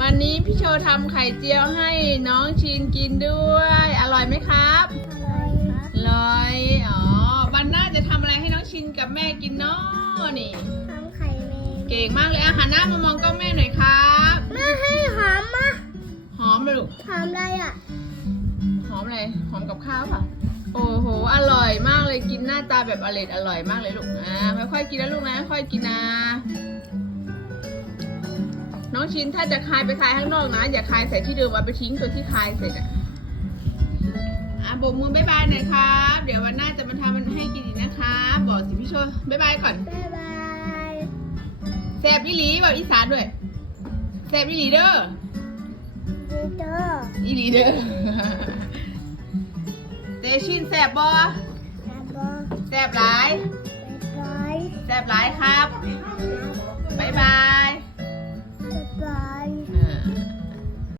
วันนี้พี่โชว์ทำไข่เจียวให้น้องชินกินด้วย อร่อยไหมครับอะไรครับอร่อยอ๋อวันหน้าจะทำอะไรให้น้องชินกับแม่กินเนาะนี่ทำไข่แมงเก่งมากเลยอาหารหน้ามามองกล้องแม่หน่อยครับแม่ให้หอมมะหอมเลยลูกหอมอะไรอะหอมอะไรหอมกับข้าวเปล่ะโอ้โห อร่อยมากเลย กินหน้าตาแบบอร่อยอร่อยมากเลยลูก อ่า ค่อยๆกินนะลูกนะ ค่อยๆกินนะ น้องชินถ้าจะคายไปคายข้างนอกนะ อย่าคายใส่ที่เดิมเอาไปทิ้งตัวที่คายเสร็จอะอะโบกมือบ๊ายบายหน่อยครับ เดี๋ยววันหน้าจะมาทำมันให้กินอีกนะคะบอกสิพี่โชว์บ๊ายบายก่อนบ๊ายบายแซบอีหลีบอกอีสานด้วยแซบอีหลีเด้อดีเตอร์อีหลีเด้อเตชินแซบบอดับเบิ้ลแซบหลายบ๊ายบายแซบหลายครับบ๊ายบาย